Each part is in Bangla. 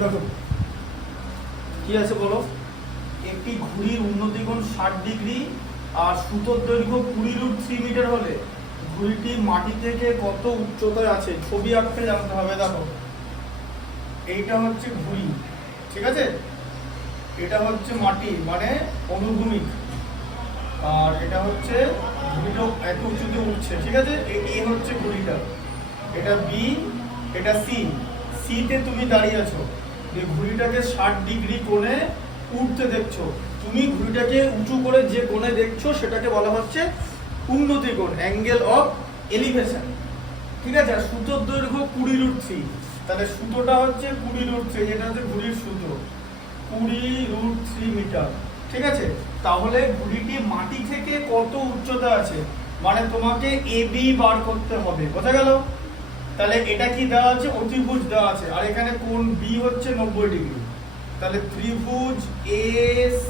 দেখো কি আছে বলো, একটি ঘুড়ির উন্নতি কোণ 60 ডিগ্রি আর সুতোর দৈর্ঘ্য 20√3 মিটার হলে ঘুড়িটি মাটি থেকে কত উচ্চতায় আছে? ছবি আঁকতে জানতে হবে। দেখো এইটা হচ্ছে ঘুড়ি, ঠিক আছে, এটা হচ্ছে মাটি মানে অনুভূমিক, আর এটা হচ্ছে ঘুড়িটা এত উঁচুতে উঠছে, ঠিক আছে। এ হচ্ছে ঘুড়িটা, এটা বি, এটা সি। সিতে তুমি দাঁড়িয়ে আছো, যে ঘুড়িটাকে 60 ডিগ্রি কোণে উঠতে দেখছো, তুমি ঘুড়িটাকে উঁচু করে যে কোণে দেখছো সেটাকে বলা হচ্ছে উন্নতি কোণ, অ্যাঙ্গেল অফ এলিভেশন, ঠিক আছে। আর সুতোর দৈর্ঘ্য 20√3, তাহলে সুতোটা হচ্ছে 20√3, এটা হচ্ছে ঘুড়ির সুতো, 20√3 মিটার, ঠিক আছে। তাহলে ঘুড়িটি মাটি থেকে কত উচ্চতা আছে, মানে তোমাকে এবি বার করতে হবে, বোঝা গেল? তাহলে এটা কি দেওয়া আছে? অতিভুজ দেওয়া আছে, আর এখানে কোণ বি হচ্ছে 90 ডিগ্রি, তাহলে ত্রিভুজ এ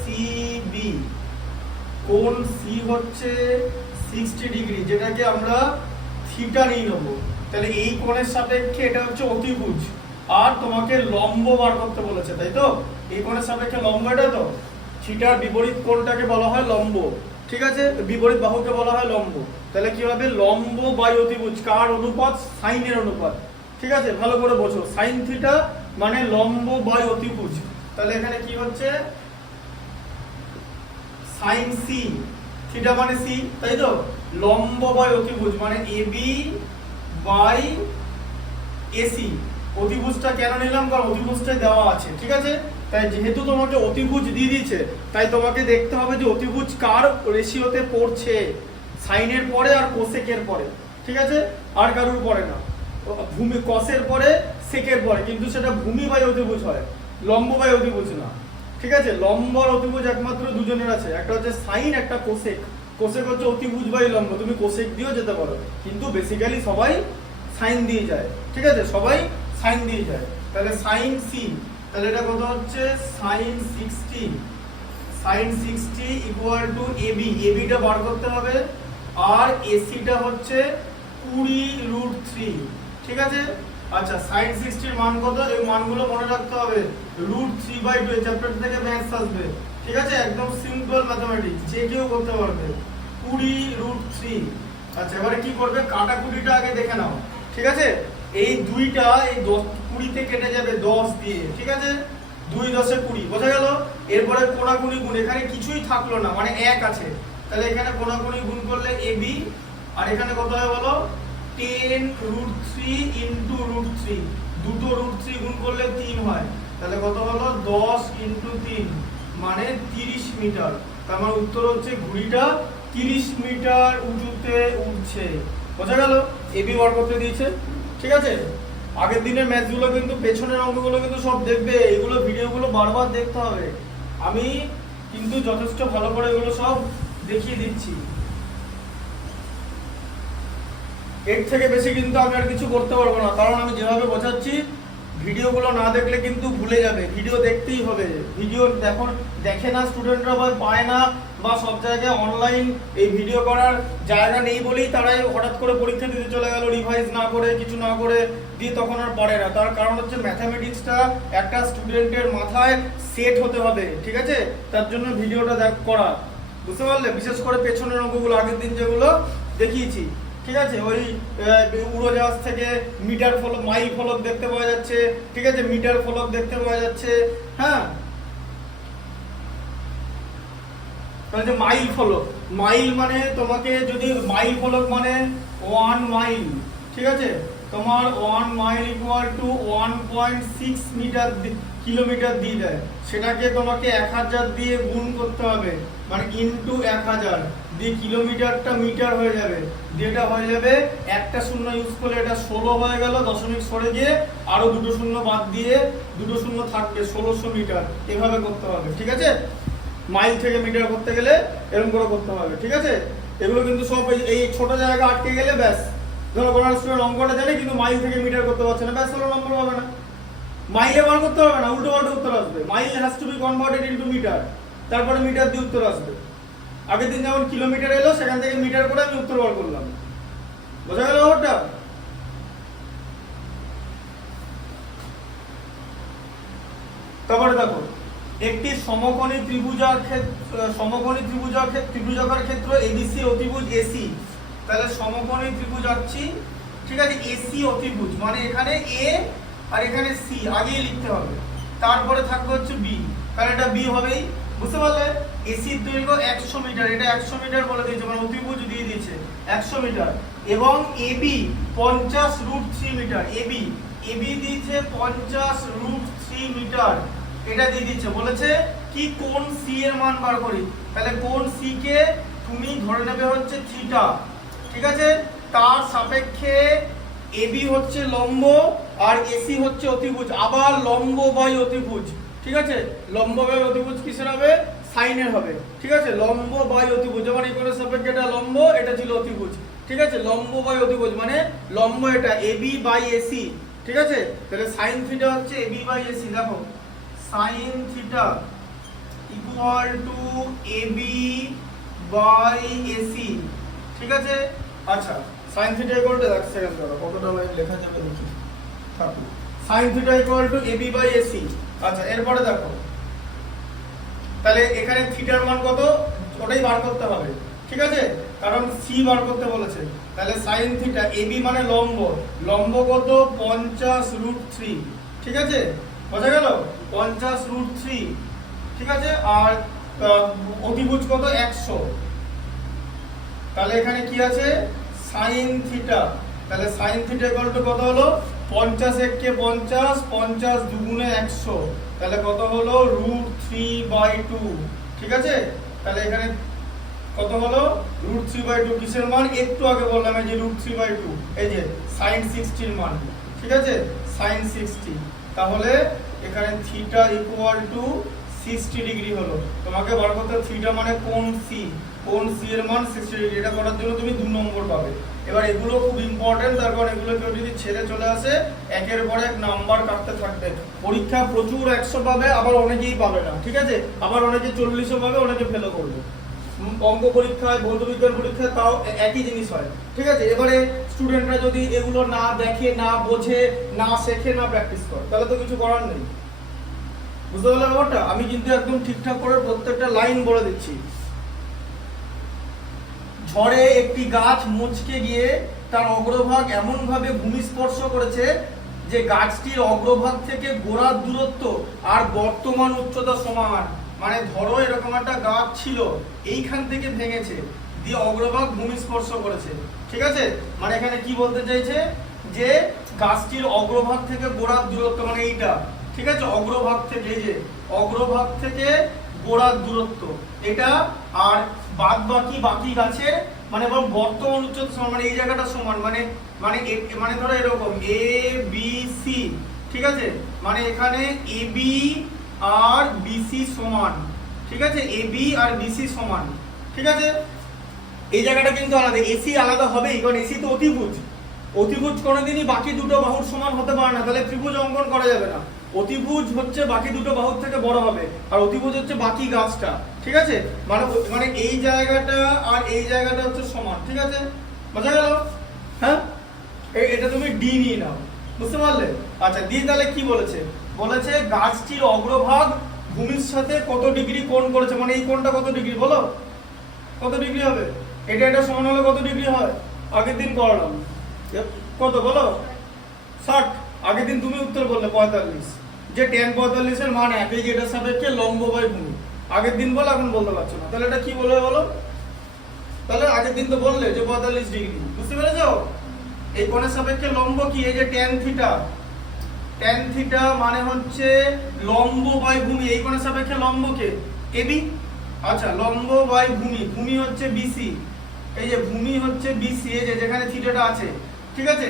সি বি, কোণ সি হচ্ছে 60 ডিগ্রি, যেটাকে আমরা থিটা নিয়ে নেবো। তাহলে এই কোণের সাপেক্ষে এটা হচ্ছে অতিভুজ, আর তোমাকে লম্ব বার করতে বলেছে, তাই তো? এই কোণের সাপেক্ষে লম্ব, এটা তো থিটার বিপরীত কোণটাকে বলা হয় লম্ব, ঠিক আছে, বিপরীত বাহুকে বলা হয় লম্ব। তাহলে কি হবে? লম্ব বাই অতিভুজ, কার অনুপাত? সাইনের অনুপাত, ঠিক আছে, ভালো করে বোঝো। সাইন থিটা মানে লম্ব বাই অতিভুজ, তাহলে এখানে কি হচ্ছে? সাইন সি, থিটা মানে সি, তাই তো, লম্ব বাই অতিভুজ মানে এবি বাই এসি। অতিভুজটা কেন নিলাম? কারণ অতিভুজটা দেওয়া আছে, ঠিক আছে। তাই যেহেতু তোমাকে অতিভুজ দিয়ে দিয়েছে, তাই তোমাকে দেখতে হবে যে অতিভুজ কার রেশিওতে পড়ছে, সাইনের পরে আর কোসেকের পরে, ঠিক আছে, আর কারোর পরে না। ভূমি কসের পরে, সেকের পরে, কিন্তু সেটা ভূমি বাই অতিভুজ হয়, লম্ব বাই অতিভুজ না, ঠিক আছে। লম্ব আর অতিভুজ একমাত্র দুজনের আছে, একটা হচ্ছে সাইন, একটা কোসেক। কোসেক হচ্ছে অতিভুজ বাই লম্ব, তুমি কোসেক দিয়েও যেতে পারো, কিন্তু বেসিক্যালি সবাই সাইন দিয়ে যায়, ঠিক আছে, সবাই সাইন দিয়ে যায়। তাহলে সাইন সি, তাহলে এটা কত হচ্ছে? Sine 60, sine 60 equal to AB, এবিটা বার করতে হবে, আর এসিটা হচ্ছে 20√3, ঠিক আছে। আচ্ছা, সাইন 60 এর মান কত? এই মানগুলো মনে রাখতে হবে, √3/2, এই চ্যাপ্টার থেকে ম্যাথস আসবে, ঠিক আছে, একদম সিম্পল ম্যাথমেটিক্স, যে কেউ করতে পারবে, 20√3। আচ্ছা, এবারে কি করবে? কাটাকুটিটা আগে দেখে নাও, ঠিক আছে। এই দুইটা এই 20 কেটে যাবে 10 দিয়ে, ঠিক আছে, 2 10 20, বোঝা গেল? এরপরে কোণাকুণি গুণ, এখানে কিছুই থাকলো না, মানে 1 আছে, তাহলে এখানে কোণাকুণি গুণ করলে এবি, আর এখানে কত হয় বলো? 10√3 ইন্টু √3, দুটো √3 গুণ করলে 3 হয়, তাহলে কত হলো? 10 ইন্টু 3 মানে 30 মিটার। তার মানে উত্তর হচ্ছে ঘুড়িটা 30 মিটার উঁচুতে উঠছে, বোঝা গেল? এবি বার করতে দিয়েছে, ঠিক আছে। আগের দিনের ম্যাথগুলো কিন্তু, পেছনের অঙ্কগুলো কিন্তু সব দেখবে, এগুলো ভিডিওগুলো বারবার দেখতে হবে, আমি কিন্তু যথেষ্ট ভালো করে এগুলো সব দেখিয়ে দিচ্ছি। এর থেকে বেশি কিন্তু আমি আর কিছু করতে পারবো না, কারণ আমি যেভাবে বোঝাচ্ছি ভিডিওগুলো না দেখলে কিন্তু ভুলে যাবে, ভিডিও দেখতেই হবে। ভিডিও দেখে না স্টুডেন্টরা, বা পায় না, বা সব জায়গায় অনলাইন এই ভিডিও করার জায়গা নেই বলেই তারাই হঠাৎ করে পরীক্ষা দিতে চলে গেল, রিভাইজ না করে, কিছু না করে, দিয়ে তখন আর পারে না। তার কারণ হচ্ছে ম্যাথামেটিক্সটা একটা স্টুডেন্টের মাথায় সেট হতে হবে, ঠিক আছে, তার জন্য ভিডিওটা করা, বুঝতে পারলে? বিশেষ করে পেছনের অঙ্কগুলো আগের দিন যেগুলো দেখিয়েছি, ঠিক আছে, ওই উড়োজাহাজ থেকে মিটার ফলক, মাইল ফলক দেখতে পাওয়া যাচ্ছে, ঠিক আছে, মিটার ফলক দেখতে পাওয়া যাচ্ছে, হ্যাঁ। যে মাইল ফলক, মাইল মানে তোমাকে যদি মাইল ফলক মানে 1 মাইল, ঠিক আছে, তোমার 1 মাইল ইকুয়াল টু 1.6 কিলোমিটার দিয়ে দেয়, সেটাকে তোমাকে 1000 দিয়ে গুণ করতে হবে, মানে ইনটু 1000 দিয়ে কিলোমিটারটা মিটার হয়ে যাবে, দিয়ে এটা হয়ে যাবে, একটা শূন্য ইউজ করলে এটা 16 হয়ে গেল, দশমিক সরে গিয়ে আরো দুটো শূন্য বাদ দিয়ে দুটো শূন্য থাকবে, 1600 মিটার, এভাবে করতে হবে, ঠিক আছে। মাইল থেকে মিটার করতে গেলে এরকম করে করতে হবে, ঠিক আছে। এগুলো কিন্তু সব এই ছোট জায়গা আটকে গেলে ব্যাস, ধরো কোনো স্টুডেন্ট অঙ্কটা জানে কিন্তু মাইল থেকে মিটার করতে পারছে না, ব্যাস হলো, নম্বর হবে না, মাইলে বার করতে হবে না, উল্টো পাল্টা উত্তর আসবে। Mile has to be converted into metre, তারপরে মিটার দিয়ে উত্তর আসবে। আগের দিন যেমন কিলোমিটার এলো, সেখান থেকে মিটার করে আমি উত্তর বার করলাম, বোঝা গেল ব্যাপারটা? তারপরে দেখো একটি সমকোণী ত্রিভুজাকার ক্ষেত্র এবিসি অতিভুজ এসি। তাহলে সমকোণী ত্রিভুজ আঁকছি, ঠিক আছে, এসি অতিভুজ মানে এখানে এ আর এখানে সি আগেই লিখতে হবে, তারপরে থাকবে হচ্ছে বি, তাহলে এটা বি হবেই। বুঝতে পারলে? এসির দৈর্ঘ্য 100 মিটার, এটা 100 মিটার বলে দিয়েছে, মানে অতিভুজ দিয়ে দিয়েছে 100 মিটার, এবং এবি 50√3 মিটার। এবি দিয়েছে 50√3 মিটার, এটা দিয়ে দিচ্ছে। বলেছে কি কোণ সি এর মান বার করি, তাহলে কোণ সি কে তুমি ধরে নেবে হচ্ছে থিটা, ঠিক আছে, তার সাপেক্ষে এবি হচ্ছে লম্ব আর এসি হচ্ছে অতিভুজ, আবার লম্ব বাই অতিভুজ, ঠিক আছে, লম্ব বাই অতিভুজ কিসের হবে? সাইনের হবে, ঠিক আছে, লম্ব বাই অতিভুজ, যেমন এই কোণের সাপেক্ষে এটা লম্ব, এটা ছিল অতিভুজ, ঠিক আছে, লম্ব বাই অতিভুজ মানে লম্ব এটা এবি বাই এসি, ঠিক আছে, তাহলে সাইন থিটা হচ্ছে এবি বাই এসি। দেখো sine theta equal to AB by AC, ঠিক আছে। আচ্ছা সাইন থিটা ইকুয়াল টু, এক সেকেন্ড দাঁড়াও, কতটা লাইন লেখা যাবে দেখি। Sine theta equal to AB by AC. আচ্ছা এরপরে দেখো, তাহলে এখানে থিটার মান কত ওটাই বার করতে হবে, ঠিক আছে, কারণ সি বার করতে বলেছে। তাহলে সাইন থিটা এবি মানে লম্ব, লম্ব কত? 50√3, ঠিক আছে, বোঝা গেল? 50√3, ঠিক আছে, আর অতিভুজ কত? 100। তাহলে এখানে কি আছে? সাইন থিটা, তাহলে সাইন থিটা ইকুয়াল টু কত হলো? 50 একে 50, 50 দুগুণে 100, তাহলে কত হলো? √3/2, ঠিক আছে। তাহলে এখানে কত হলো? √3/2 কিসের মান? একটু আগে বললাম এই যে √3/2, এই যে sin 60 এর মান, ঠিক আছে, sin 60। তাহলে এখানে থিটা ইকুয়াল টু 60 ডিগ্রি হলো। তোমাকে বার করতে থিটা মানে কোণ সি, কোণ সি এর মান 60 ডিগ্রি, এটা করার জন্য তুমি 2 নম্বর পাবে। এবার এগুলো খুব ইম্পর্টেন্ট, তার কারণ এগুলো কেউ যদি ছেড়ে চলে আসে একের পর এক নাম্বার কাটতে থাকবে। পরীক্ষা প্রচুর 100 পাবে, আবার অনেকেই পাবে না, ঠিক আছে, আবার অনেকে 40ও পাবে, অনেকে ফেলও করবে। অঙ্ক পরীক্ষায়, ভৌত বিজ্ঞান পরীক্ষায় তাও একই জিনিস হয়, ঠিক আছে। এবারে স্টুডেন্টরা যদি এগুলো না দেখে, না বোঝে, না শেখে, না প্র্যাকটিস করে, তাহলে তো কিছু করার নেই। বুঝতে পারলে ব্যাপারটা? আমি কিন্তু একদম ঠিকঠাক করে প্রত্যেকটা লাইন বলে দিচ্ছি। ঝড়ে একটি গাছ মুচকে গিয়ে তার অগ্রভাগ এমন ভাবে ভূমিস্পর্শ করেছে যে গাছটির অগ্রভাগ থেকে গোড়ার দূরত্ব আর বর্তমান উচ্চতা সমান। মানে ধরো এরকম একটা গাছ ছিল, এইখান থেকে ভেঙেছে, দিয়ে অগ্রভাগ ভূমিস্পর্শ করেছে, ঠিক আছে, মানে এখানে কি বলতে চাইছে যে গাছটির অগ্রভাগ থেকে গোড়ার দূরত্ব মানে এইটা, ঠিক আছে, অগ্রভাগ থেকে, এই যে অগ্রভাগ থেকে গোড়ার দূরত্ব এটা, আর বাদ বাকি গাছের মানে বর্তমান উচ্চতা সমান, মানে এই জায়গাটা সমান, মানে মানে মানে ধরো এরকম এ বি সি, ঠিক আছে, মানে এখানে এ বি আর বিসি সমান, ঠিক আছে, এ বি আর বিসি সমান, ঠিক আছে। এই জায়গাটা কিন্তু আলাদা, এসি আলাদা হবেই, কারণ এসি তো অতিভুজ, অতিভুজ কোনোদিনই বাকি দুটো বাহুর সমান হতে পারে না, তাহলে ত্রিভুজ অঙ্কন করা যাবে না। অতিভুজ হচ্ছে বাকি দুটো বাহুর থেকে বড় হবে, আর অতিভুজ হচ্ছে বাকি গাছটা, ঠিক আছে, মানে মানে এই জায়গাটা আর এই জায়গাটা হচ্ছে সমান, ঠিক আছে, বোঝা গেল? হ্যাঁ, এটা তুমি ডি নিয়ে নাও, বুঝতে পারলে? আচ্ছা দিয়ে তাহলে কি বলেছে? বলেছে গাছটির অগ্রভাগ ভূমির সাথে কত ডিগ্রি কোণ করেছে, মানে এই কোণটা কত ডিগ্রি বলো, কত ডিগ্রি হবে? এটা সমান হলে কত ডিগ্রি হয়? আগের দিন করালাম, কত বলো? 60। আগের দিন তুমি উত্তর বললে 45, যে tan 45 এর মান একই, যেটা সাপেক্ষে লম্ব বাই ভূমি। আগের দিন বলো, এখন বলতে পারছো না, তাহলে এটা কি বলবে বলো? তাহলে আগের দিন তো বললে যে 45 ডিগ্রি, বুঝতে পেরেছো? এই কোণের সাপেক্ষে লম্ব কি? এই যে tan থিটা, tan থিটা মানে হচ্ছে লম্ব বাই ভূমি, এই কোণের সাপেক্ষে লম্ব কে? এবি। আচ্ছা লম্ব বাই ভূমি, ভূমি হচ্ছে বিসি, এই যে ভূমি হচ্ছে বিসি, এই যে যেখানে থিটাটা আছে, ঠিক আছে।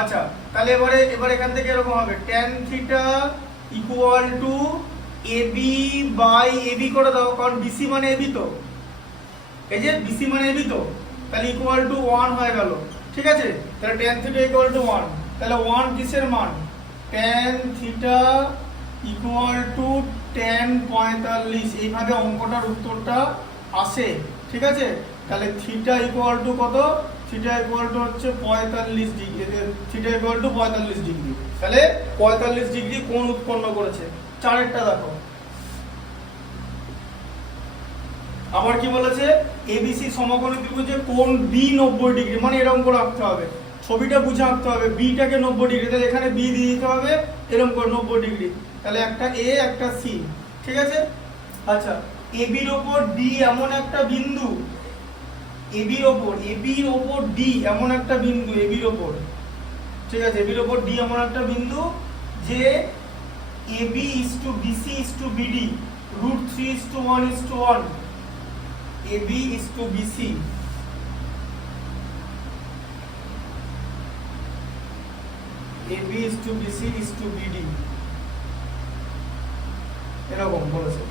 আচ্ছা তাহলে এবারে এখান থেকে এরকম হবে tan theta equal to AB by AB করে দাও, কারণ বিসি মানে এবি, তো এই যে বিসি মানে এবি, তো তাহলে ইকুয়াল টু 1 হয়ে গেল, ঠিক আছে। তাহলে tan থিটা ইকুয়াল টু 1, তাহলে 1 কিসের মান? tan theta equal to tan 45, এইভাবে অঙ্কটার উত্তরটা আসে, ঠিক আছে। তাহলে থিটা ইকুয়াল টু কত? থিটা ইকুয়াল টু হচ্ছে 45 degree, theta equal two 45 degree. তাহলে 45 ডিগ্রি কোণ উৎপন্ন করেছে, চারেরটা দেখো, আবার কি বলেছে, এবিসি সমকোণী ত্রিভুজে কোণ বি 90 ডিগ্রি, মানে এরকম করে আঁকতে হবে, ছবিটা বুঝে আঁকতে হবে, বিটাকে 90 ডিগ্রি, তাহলে এখানে বি দিয়ে দিতে হবে এরকম করে 90 ডিগ্রি, তাহলে একটা এ একটা সি, ঠিক আছে। আচ্ছা, এবির ওপর ডি এমন একটা বিন্দু, এবির ওপর ডি এমন একটা বিন্দু, এবির ওপর, ঠিক আছে, এবির ওপর ডি এমন একটা বিন্দু যে AB is to BC is to BD √3:1:1, AB is to BC, AB is to BC is to BD, এরকম বলেছে।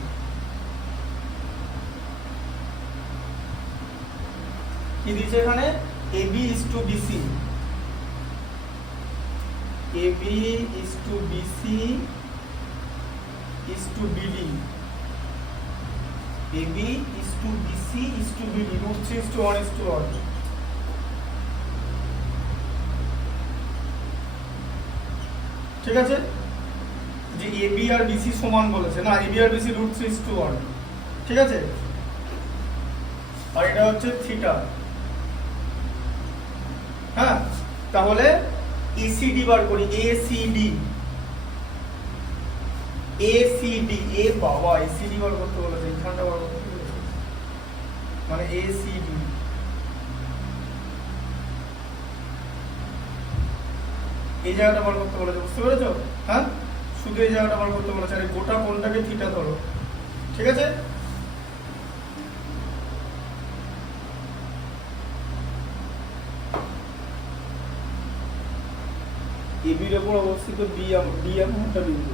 কি দিয়েছে এখানে, AB is to BC, AB is to BC is to BD, AB is to BC is to BD √3:1:1, ঠিক আছে, যে AB আর BC সমান বলেছে না, AB আর BC √3:1, ঠিক আছে, আর এটা হচ্ছে থিটা, হ্যাঁ, তাহলে ACD বার করি, ACD এ বাবা, ACD বার করতে বলেছে, এখানটা বার করতে বলেছে, মানে ACD, এই জায়গাটা বার করতে বলেছে, বুঝতে পেরেছো, হ্যাঁ, শুধু এই জায়গাটা বার করতে বলেছে, আর গোটা কোণটাকে থিটা ধরো, ঠিক আছে। এবির উপর অবস্থিত ডি এমন একটা বিন্দু,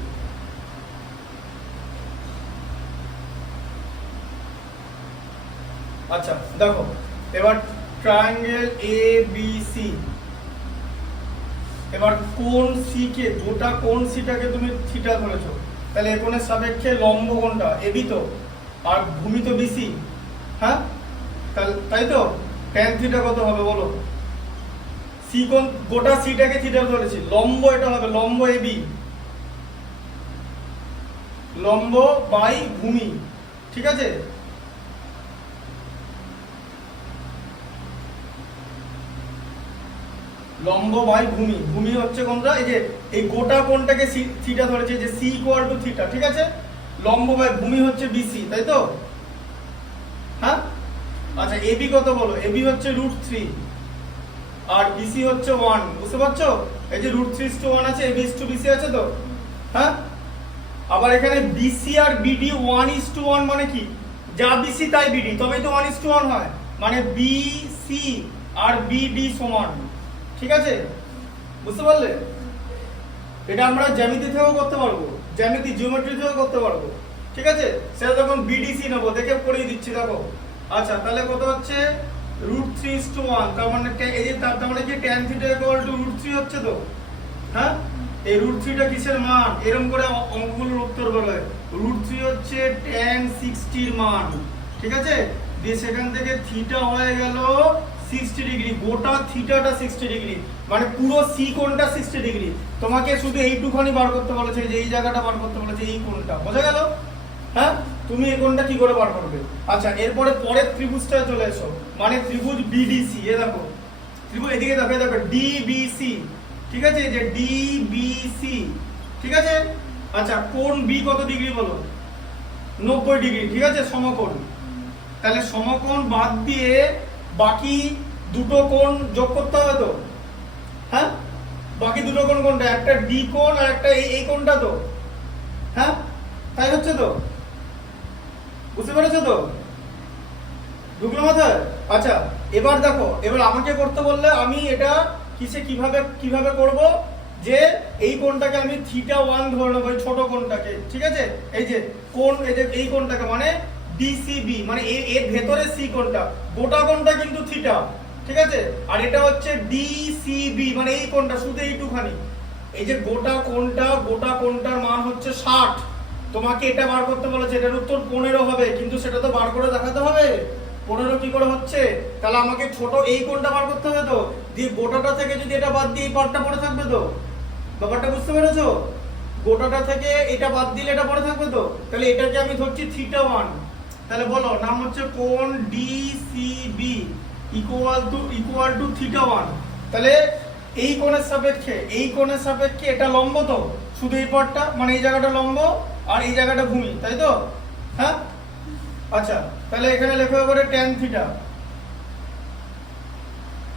আচ্ছা দেখো, এবার ট্রায়াঙ্গেল ABC, এবার কোণ সি কে, গোটা কোণ সিটাকে তুমি থিটা ধরেছো, তাহলে এই কোণের সাপেক্ষে লম্ব কোণটা এবি তো, আর ভূমি তো বিসি, হ্যাঁ, তাই তো, ট্যান থিটা কত হবে বলো, সি কোণ, গোটা সিটাকে থিটা ধরেছি, লম্ব এটা হবে লম্ব এবি, লম্ব বাই ভূমি, ঠিক আছে, লম্ব বাই ভূমি, ভূমি হচ্ছে কোনটা, এই যে এই গোটা কোণটাকে থিটা ধরেছে, যে সি ইকুয়াল টু থিটা, ঠিক আছে, লম্ব বাই ভূমি হচ্ছে বিসি, তাই তো, হ্যাঁ। আচ্ছা, এবি কত বলো, এবি হচ্ছে √3 আর বিসি হচ্ছে 1, বুঝতে পারছো, এই যে √3:1 আছে, এবি ইজ টু বিসি আছে তো, হ্যাঁ। আবার এখানে বিসি আর বিডি 1:1, মানে কি, যা বিসি তাই বিডি, তবেই তো 1:1 হয়, মানে বিসি আর বিডি সমান, ঠিক আছে, বুঝতে পারলে, এটা আমরা জ্যামিতি থেকেও করতে পারবো, জ্যামিতি জিওমেট্রি থেকেও করতে পারবো, ঠিক আছে, সেটা যখন বিডিসি নেবো, দেখে পড়িয়ে দিচ্ছি, দেখো। আচ্ছা, তাহলে কত হচ্ছে √3:1, তার মানে এই যে তার মানে কি tan θ √3 হচ্ছে তো, হ্যাঁ, এই √3টা কিসের মান, এরকম করে অঙ্কগুলোর উত্তর বলে, √3 হচ্ছে tan 60 এর মান, ঠিক আছে, দিয়ে সেখান থেকে থিটা হয়ে গেল 60 ডিগ্রি, গোটা থিটাটা 60 ডিগ্রি, মানে পুরো সি কোণটা 60 ডিগ্রি, তোমাকে শুধু এইটুখানি বার করতে বলেছে, যে এই জায়গাটা বার করতে বলেছে, এই কোণটা, বোঝা গেল, হ্যাঁ, তুমি এই কোণটা কি করে বার করবে। আচ্ছা, এরপরে পরের ত্রিভুজটা চলে এসো, মানে ত্রিভুজ বিডিসি, এ দেখো ত্রিভুজ, এদিকে দেখো, দেখো ডিবিসি, ঠিক আছে, যে ডিবিসি, ঠিক আছে। আচ্ছা, কোণ বি কত ডিগ্রি বলো, 90 ডিগ্রি, ঠিক আছে, সমকোণ, তাহলে সমকোণ বাদ দিয়ে বাকি দুটো কোণ যোগ করতে হবে তো, হ্যাঁ, বাকি দুটো কোণ কোনটা, একটা ডি কোণ আর একটা এই কোণটা তো, হ্যাঁ, তাই হচ্ছে তো, বুঝতে পেরেছো তো, ঢুকলো মাথায়। আচ্ছা, এবার দেখো, এবার আমাকে করতে বললে আমি এটা কিভাবে করব, যে এই কোণটাকে আমি θ1 ধরে নেব, এই ছোট কোণটাকে, ঠিক আছে, এই যে কোণ, এই যে এই কোণটাকে, মানে ডিসিবি, মানে এর ভেতরে সি কোণটা, গোটা কোণটা কিন্তু থিটা, ঠিক আছে, আর এটা হচ্ছে ডিসিবি, মানে এই কোণটা, শুধু এইটুখানি, এই যে গোটা কোণটার মান হচ্ছে 60, তোমাকে এটা বার করতে বলেছে, এটার উত্তর 15 হবে, কিন্তু সেটা তো বার করে দেখাতে হবে, 15 কি করে হচ্ছে, তাহলে আমাকে ছোট এই কোণটা বার করতে হবে তো, দিয়ে গোটাটা থেকে যদি এটা বাদ দিয়ে এই পার্টটা পড়ে থাকবে তো, ব্যাপারটা বুঝতে পেরেছো, গোটাটা থেকে এটা বাদ দিলে এটা পরে থাকবে তো, তাহলে এটাকে আমি ধরছি θ1। তাহলে বলো নাম হচ্ছে কোণ ডিসিবি ইকুয়াল টু θ1। তাহলে এই কোণের সাপেক্ষে এটা লম্ব তো, শুধু এই পার্টটা মানে এই জায়গাটা লম্ব আর এই জায়গাটা ভূমি, তাই তো? হ্যাঁ আচ্ছা, তাহলে এখানে লেখা হবে tan θ।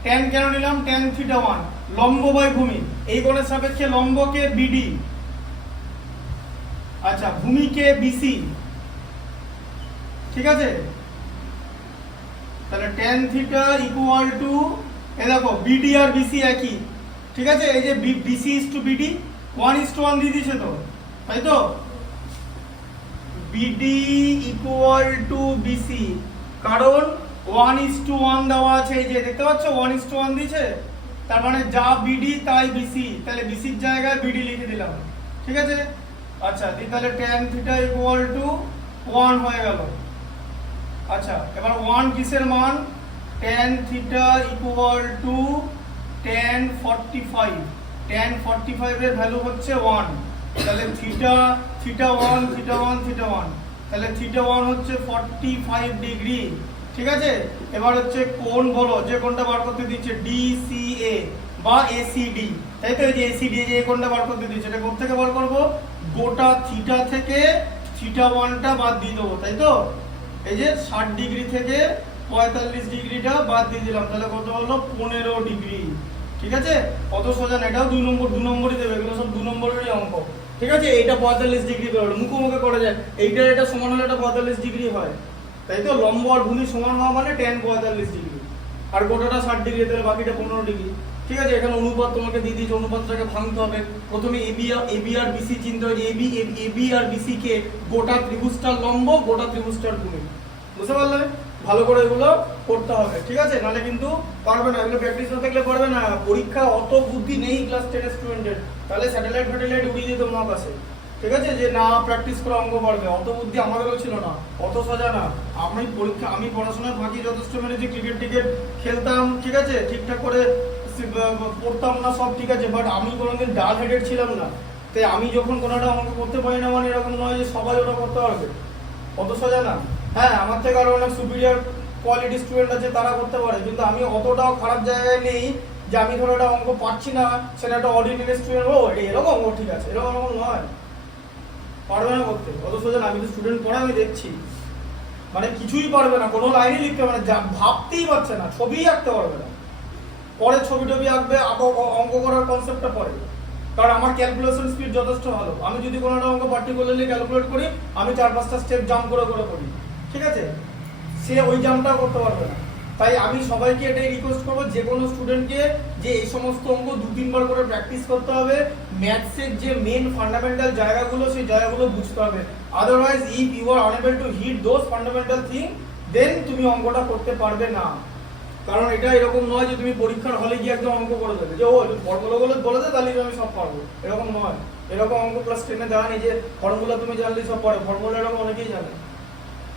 tan কেন নিলাম? tan θ1 লম্ব বাই ভূমি, এই কোণের সাপেক্ষে লম্বকে বিডি, আচ্ছা ভূমিকে বিসি, ঠিক আছে? তাহলে tan θ ইকুয়াল টু এ দেখো বিডি আর বিসি একই, ঠিক আছে? এই যে বিসি ইজ টু বিডি 1:1 দিয়ে দিয়েছে তো, তাই তো? বিডি ইকুয়াল টু বিসি, কারণ 1:1 দেওয়া আছে, এই যে দেখতে পাচ্ছ 1:1 দিয়েছে, তার মানে যা বিডি তাই বিসি, তাহলে বিসির জায়গায় বিডি লিখে দিলাম, ঠিক আছে? আচ্ছা তাহলে tan θ ইকুয়াল টু 1 হয়ে গেল। আচ্ছা এবার 1 কিসের মান? tan θ equal to tan 45, tan 45 এর ভ্যালু হচ্ছে 1, তাহলে θ1 তাহলে θ1 হচ্ছে 45 ডিগ্রি, ঠিক আছে? এবার হচ্ছে কোণ বলো, যে কোণটা বার করতে দিচ্ছে ডিসিএ বা এসিডি, তাই তো? এই যে এসিডি, যে কোণটা বার করতে দিচ্ছে, এটা কোণ থেকে বার করব? গোটা থিটা থেকে θ1টা বাদ দিয়ে দেবো, তাই তো? এই যে 60 ডিগ্রি থেকে 45 ডিগ্রিটা বাদ দিয়ে দিলাম, তাহলে কত হলো? 15 ডিগ্রি, ঠিক আছে? কত সোজা না, এটাও 2 নম্বরই দেবে, এগুলো সব 2 নম্বরেরই অঙ্ক, ঠিক আছে? এটা 45 ডিগ্রি বেরোলো, মুখোমুখি করা যায়, এইটার এটা সমান হলে এটা 45 ডিগ্রি হয়, তাই তো? লম্ব আর ভূমি সমান হওয়া মানে tan 45 ডিগ্রি, আর গোটাটা 60 ডিগ্রি, তাহলে বাকিটা 15 ডিগ্রি, ঠিক আছে? এখানে অনুপাত তোমাকে দিয়ে দিয়েছে, অনুপাতটাকে ভাঙতে হবে। প্রথমে এবি আর বিসি চিনতে হবে, এবি আর বিসি কে গোটা ত্রিভুজটার লম্ব, গোটা ত্রিভুজটার ভূমি, বুঝতে পারলে? ভালো করে এগুলো করতে হবে, ঠিক আছে? নাহলে কিন্তু পারবে না, এগুলো প্র্যাকটিস না থাকলে পারবে না। পরীক্ষা অত বুদ্ধি নেই ক্লাস 10 এর স্টুডেন্টের, তাহলে স্যাটেলাইট উড়িয়ে দিত মহাকাশে, ঠিক আছে? যে না প্র্যাকটিস করে অঙ্ক পারবে, অত বুদ্ধি আমাদেরও ছিল না, অত সোজা না। আমি পড়াশোনায় ফাঁকি যথেষ্ট মেরেছি, ক্রিকেট খেলতাম, ঠিক আছে? ঠিকঠাক করে পড়তাম না, সব ঠিক আছে, বাট আমি কোনোদিন ডাল হেডেড ছিলাম না। তাই আমি যখন কোনোটা অঙ্ক করতে পারি না, মানে এরকম নয় যে সবাই ওটা করতে পারবে, অত সোজা না। হ্যাঁ, আমার থেকে আরো অনেক সুপিরিয়র কোয়ালিটি স্টুডেন্ট আছে, তারা করতে পারে, কিন্তু আমি অতটাও খারাপ জায়গায় নেই যে আমি ধরো একটা অঙ্ক পাচ্ছি না, সেটা একটা অর্ডিনারি স্টুডেন্ট, ও এরকম অঙ্ক ঠিক আছে, এরকম নয়, পারবে না করতে, অত সোজা না। আমি তো স্টুডেন্ট পড়ে আমি দেখছি, মানে কিছুই পারবে না, কোনো লাইনই লিখতে পারবে না, ভাবতেই পারছে না, ছবিই আঁকতে পারবে না। পরে ছবি টবি আঁকবে, অঙ্ক করার কনসেপ্টটা পরে, কারণ আমার ক্যালকুলেশন স্পিড যথেষ্ট ভালো। আমি যদি কোনো একটা অঙ্ক পার্টিকুলারলি ক্যালকুলেট করি, আমি 4-5টা স্টেপ জাম্প করে করি, ঠিক আছে? সে ওই জাম্পটা করতে পারবে না। তাই আমি সবাইকে এটাই রিকোয়েস্ট করবো, যে কোনো স্টুডেন্টকে, যে এই সমস্ত অঙ্ক 2-3 বার করে প্র্যাকটিস করতে হবে। ম্যাথসের যে মেন ফান্ডামেন্টাল জায়গাগুলো, সেই জায়গাগুলো বুঝতে হবে। Otherwise if you are unable to hit those fundamental thing, then তুমি অঙ্কটা করতে পারবে না। কারণ এটা এরকম নয় যে তুমি পরীক্ষার হলে গিয়ে একদম অঙ্ক করে দেবে, যে ও ফর্মুলাগুলো বলে দে তাহলে আমি সব পারবো, এরকম নয়। এরকম অঙ্ক ক্লাস 10-এ দেওয়া নেই যে ফর্মুলা তুমি জানলে সব পারো, ফর্মুলা এরকম অনেকেই জানে,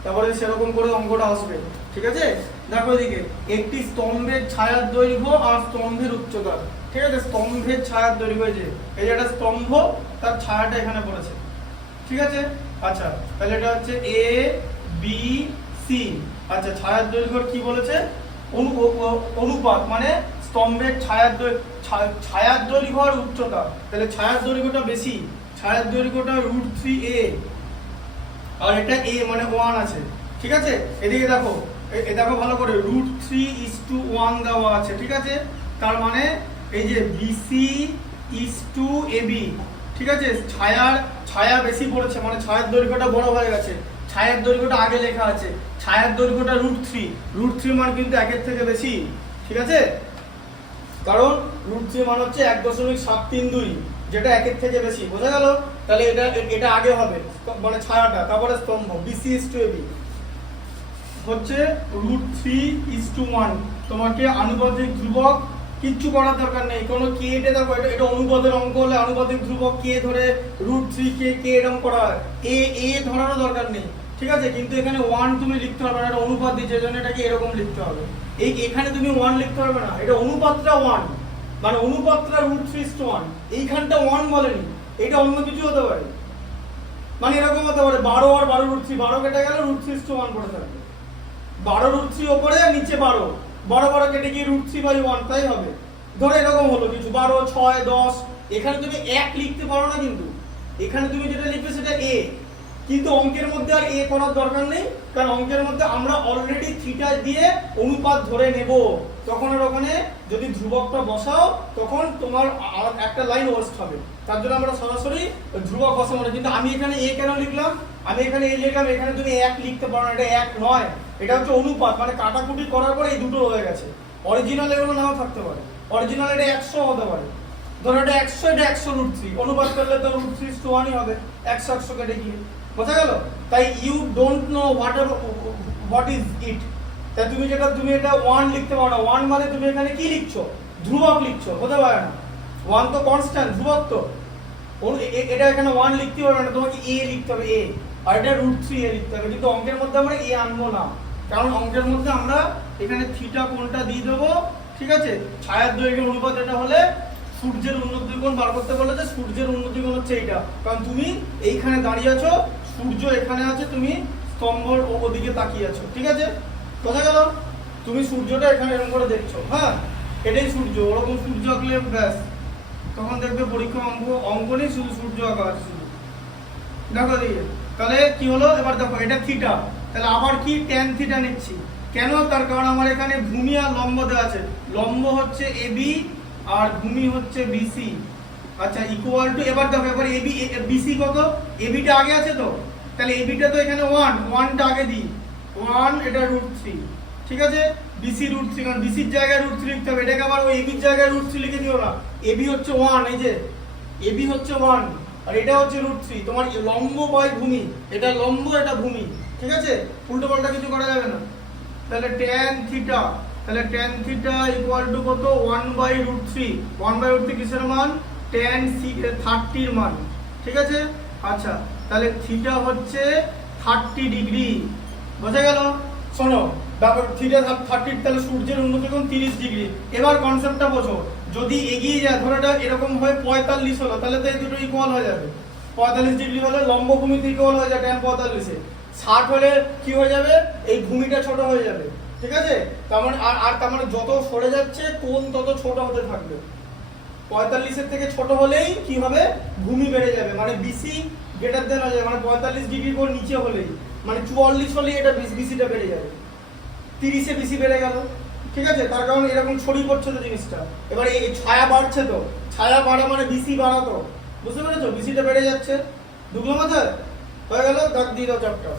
তারপরে সেরকম করে অঙ্কটা আসবে, ঠিক আছে? দেখো এদিকে, একটি স্তম্ভের ছায়ার দৈর্ঘ্য আর স্তম্ভের উচ্চতা, ঠিক আছে? স্তম্ভের ছায়ার দৈর্ঘ্য, এই যে একটা স্তম্ভ, তার ছায়াটা এখানে পড়েছে, ঠিক আছে? আচ্ছা তাহলে এটা হচ্ছে এ বি সি। আচ্ছা ছায়ার দৈর্ঘ্য কি বলেছে? অনুপাত, মানে স্তম্ভের ছায়ার দৈর্ঘ্য আর উচ্চতা, তাহলে ছায়ার দৈর্ঘ্যটা বেশি, ছায়ার দৈর্ঘ্যটা √3a, আর এটা a মানে 1 আছে, ঠিক আছে? এদিকে দেখো, দেখো ভালো করে, √3:1 দেওয়া আছে, ঠিক আছে? তার মানে এই যে BC AB, ঠিক আছে? ছায়া বেশি পড়েছে, মানে ছায়ার দৈর্ঘ্যটা বড় হয়ে গেছে, ছায়ার দৈর্ঘ্যটা আগে লেখা আছে, ছায়ার দৈর্ঘ্যটা √3 মান কিন্তু 1-এর থেকে বেশি, ঠিক আছে? কারণ √3 মান হচ্ছে 1.732, যেটা 1-এর থেকে বেশি, বোঝা গেল? তাহলে এটা আগে হবে, মানে ছায়াটা, তারপরে স্তম্ভ। BC AB হচ্ছে √3:1। তোমাকে আনুপাতিক ধ্রুবক কিচ্ছু করার দরকার নেই, কোনো কে, এটা দেখো, এটা অনুপাতের অঙ্ক হলে আনুপাতিক ধ্রুবক কে ধরে √3 কে এরকম করা হয়, এ ধরারও দরকার নেই, ঠিক আছে? কিন্তু এখানে 1 তুমি লিখতে পারবে না, এটা অনুপাত দিচ্ছে, এজন্য এটাকে এরকম লিখতে হবে। এখানে তুমি 1 লিখতে পারবে না, এটা অনুপাতটা 1, মানে অনুপাতটা √3:1, এইখানটা 1 বলেনি, এটা অন্য কিছু হতে পারে, মানে এরকম হতে পারে 12 আর 12√3, 12 কেটে গেল √3 পড়ে থাকবে, 12√3 ওপরে আর নিচে 12, 12 কেটে গিয়ে √3/1 তাই হবে। ধরো এরকম হলো কিছু 12, 6, 10, এখানে তুমি 1 লিখতে পারো না, কিন্তু এখানে তুমি যেটা লিখবে সেটা a, কিন্তু অঙ্কের মধ্যে আর a করার দরকার নেই, কারণ অঙ্কের মধ্যে আমরা অলরেডি থিটা দিয়ে অনুপাত ধরে নেব, তখন আর ওখানে যদি ধ্রুবকটা বসাও তখন তোমার একটা লাইন ওয়েস্ট হবে, তার জন্য আমরা সরাসরি ধ্রুবক বসাবো না। কিন্তু আমি এখানে a কেন লিখলাম, আমি এখানে a লিখলাম, এখানে তুমি 1 লিখতে পারো না, এটা 1 নয়, এটা হচ্ছে অনুপাত, মানে কাটাকুটি করার পরে এই দুটো হয়ে গেছে। অরিজিনাল এগুলো নাও থাকতে পারে, অরিজিনাল এটা 100 হতে পারে, ধরো এটা 100, এটা 100√3, অনুপাত করলে তো √3/1ই হবে, 100 কেটে গিয়ে, বোঝা গেল? তাই you don't know what is it, তাই তুমি এটা 1 লিখতে পারো না, 1 মানে তুমি এখানে কি লিখছো, ধ্রুবক লিখছো, হতে পারে না, 1 তো কনস্ট্যান্ট, ধ্রুবক তো, এটা এখানে 1 লিখতে পারবে না, তোমাকে a লিখতে হবে, a, আর এটা √3a লিখতে হবে, কিন্তু অঙ্কের মধ্যে আমরা a আনবো না, কারণ অঙ্কের মধ্যে আমরা এখানে থিটা কোণটা দিয়ে দেবো, ঠিক আছে? ছায়ার দৈর্ঘ্যের অনুপাত এটা হলে সূর্যের উন্নতি কোণ বার করতে বলে, যে সূর্যের উন্নতি কোণ হচ্ছে এইটা, কারণ তুমি এইখানে দাঁড়িয়ে আছো, সূর্য এখানে আছে, তুমি স্তম্ভর ওদিকে তাকিয়ে আছো, ঠিক আছে? বোঝা গেল? তুমি সূর্যটা এখানে এরকম করে দেখছো, হ্যাঁ এটাই সূর্য, ওরকম সূর্য আঁকলে ব্যাস, তখন দেখবে পরীক্ষা অঙ্কনই শুধু সূর্য আঁকা আছে শুধু। দেখো দিকে তাহলে কি হলো, এবার দেখো এটা থিটা, তাহলে আবার কি ট্যান থিটা নিচ্ছি, কেন? তার কারণ আমার এখানে ভূমি আর লম্ব দেওয়া আছে, লম্ব হচ্ছে এবি আর ভূমি হচ্ছে বিসি, আচ্ছা ইকুয়াল টু, এবার দেখো এবার এবি বিসি কত, এবিটা আগে আছে তো, তাহলে এবিটা তো এখানে 1টা আগে দিই, 1 এটা √3, ঠিক আছে? বিসি √3, কারণ বিসির জায়গায় √3 লিখতে হবে, এটাকে আবার ওই এবির জায়গায় √3 লিখে দিও না, এবি হচ্ছে 1, এই যে এবি হচ্ছে 1 আর এটা হচ্ছে √3, তোমার লম্ব বাই ভূমি, এটা লম্ব এটা ভূমি, ঠিক আছে? উল্টো পাল্টা কিছু করা যাবে না। তাহলে tan থিটা, তাহলে tan থিটা ইকুয়াল টু কত, 1/√3, 1/√3 কিসের মান, tan 30 এর মান, ঠিক আছে? আচ্ছা তাহলে থিটা হচ্ছে 30 ডিগ্রি, বোঝা গেল? শোনো ব্যাপার, থিটা 30, তাহলে সূর্যের উন্নতি কোণ 30 ডিগ্রি। এবার কনসেপ্টটা বোঝো, যদি এগিয়ে যায়, ধরো এটা এরকম হয় 45 হলো, তাহলে তো এই দুটো ইকুয়াল হয়ে যাবে, 45 ডিগ্রি হলে লম্ব ভূমিতে ইকুয়াল হয়ে যায় tan 45, 60 হলে কি হয়ে যাবে, এই ভূমিটা ছোট হয়ে যাবে, ঠিক আছে? তার মানে আর তার মানে যত সরে যাচ্ছে কোণ তত ছোট হতে থাকবে, 45 এর থেকে ছোট হলেই কি হবে, ভূমি বেড়ে যাবে, মানে বিসি গ্রেটার দেন হয়ে যাবে, মানে 45 ডিগ্রি কোণ নিচে হলেই, মানে 44 হলেই এটা বিসিটা বেড়ে যাবে, 30-এ বিসি বেড়ে গেল, ঠিক আছে? তার কারণ এরকম ছড়িয়ে পড়ছে তো জিনিসটা, এবারে এই ছায়া বাড়ছে, তো ছায়া বাড়া মানে বিসি বাড়া, তো বুঝতে পেরেছো, বিসিটা বেড়ে যাচ্ছে, ঢুকলো মাথায়, হয়ে গেল, দাগ দিয়ে দাও চ্যাপ্টার।